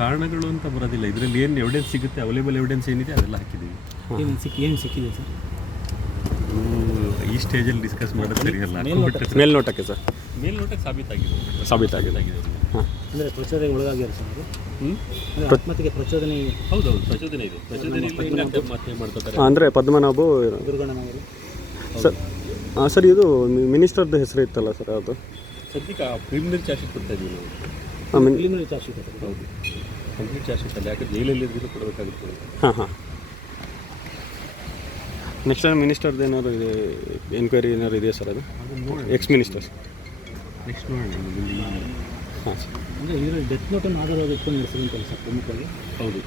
ಕಾರಣಗಳು ಅಂತ ಬರೋದಿಲ್ಲ. ಇದರಲ್ಲಿ ಏನು ಎವಿಡೆನ್ಸ್ ಸಿಗುತ್ತೆ ಅವೈಲೇಬಲ್ ಎವಿಡೆನ್ಸ್ ಏನಿದೆ ಅದೆಲ್ಲ ಹಾಕಿದ್ದೀವಿ. ಏನು ಸಿಕ್ಕಿ ಏನು ಸಿಕ್ಕಿದೆ ಸರ್? ಈ ಸ್ಟೇಜಲ್ಲಿ ಡಿಸ್ಕಸ್ ಮಾಡೋದು ಸರಿಯಲ್ಲ ಮೇಲ್ನೋಟಕ್ಕೆ ಸರ್. ಮೇಲ್ನೋಟಕ್ಕೆ ಸಾಬೀತಾಗಿದೆ. ಸಾಬೀತಾಗಿದೆ. ಅಂದರೆ ಪ್ರಚೋದನೆಗೆ ಒಳಗಾಗ್ಯಾರ ಸರ್ ಅವರು? ಪ್ರಚೋದನೆ ಹೌದು ಆತ್ಮಹತ್ಯೆಗೆ ಪ್ರಚೋದನೆ ಹೌದು ಪ್ರಚೋದನೆ ಇದೆ. ಪ್ರಚೋದನೆ ಮತ್ತೆ ಮಾಡ್ತಾರೆ ಅಂದರೆ ಪದ್ಮನಾಭು ದುರ್ಗಣ್ಣನವರು ಸರ್ ಹಾಂ ಸರ್ ಇದು ಮಿನಿಸ್ಟರ್ದು ಹೆಸರು ಇತ್ತಲ್ಲ ಸರ್ ಅದು ಸದ್ಯಕ್ಕೆ ಪ್ರಿಲಿಮಿನರಿ ಚಾರ್ಜ್ ಕೊಡ್ತಾ ಇದ್ದೀವಿ ನಾವು. Preliminary charge. ಹೌದು. ಕಂಪ್ಲೀಟ್ ಚಾರ್ಜ್ ಶೀಟ್ ಅಲ್ಲಿ. ಯಾಕಂದ್ರೆ ಜೈಲಲ್ಲಿ ಇದ್ರೂ ಕೊಡಬೇಕಾಗುತ್ತೆ ಹಾಂ ಹಾಂ. ನೆಕ್ಸ್ಟ್ ಟೈಮ್ ಮಿನಿಸ್ಟರ್ದು ಏನಾದ್ರು ಇದೆ ಎನ್ಕ್ವೈರಿ ಏನಾದ್ರು ಇದೆಯಾ ಸರ್ ಅದು? ಎಕ್ಸ್ ಮಿನಿಸ್ಟರ್ ನೆಕ್ಸ್ಟ್ ನೋಡೋಣ ಹಾಂ ಸರ್. ಅಂದರೆ ಇದರಲ್ಲಿ ಡೆತ್ ನೋಟನ್ನು ಆಧಾರವಾಗಿ ಇಟ್ಕೊಂಡು ನಡೆಸಿದಂತಲ್ಲ ಸರ್ ಪ್ರಮುಖವಾಗಿ. ಹೌದು.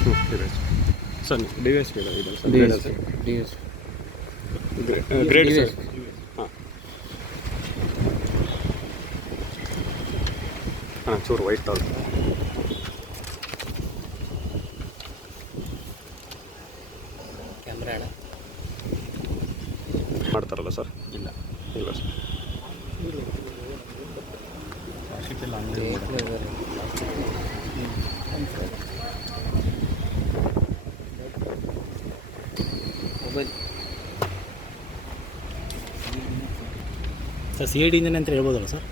ಹ್ಞೂ ಇದೆ ಸರ್ ಡಿ ಎಸ್ ಕೇಳ ಇದೆ sir D S D S grade sir ಹಾಂ. ಹಾಂ ಚೂರು ವೈಟ್ ತಗೊಳ್ಳಿ ಕ್ಯಾಮ್ರಾ ಮಾಡ್ತಾರಲ್ಲ ಸರ್? ಇಲ್ಲ. ಇಲ್ಲ sir. Mobile sir C I ಡಿಯಿಂದನೇ ಅಂತ ಹೇಳ್ಬೋದಲ್ಲ ಸರ್?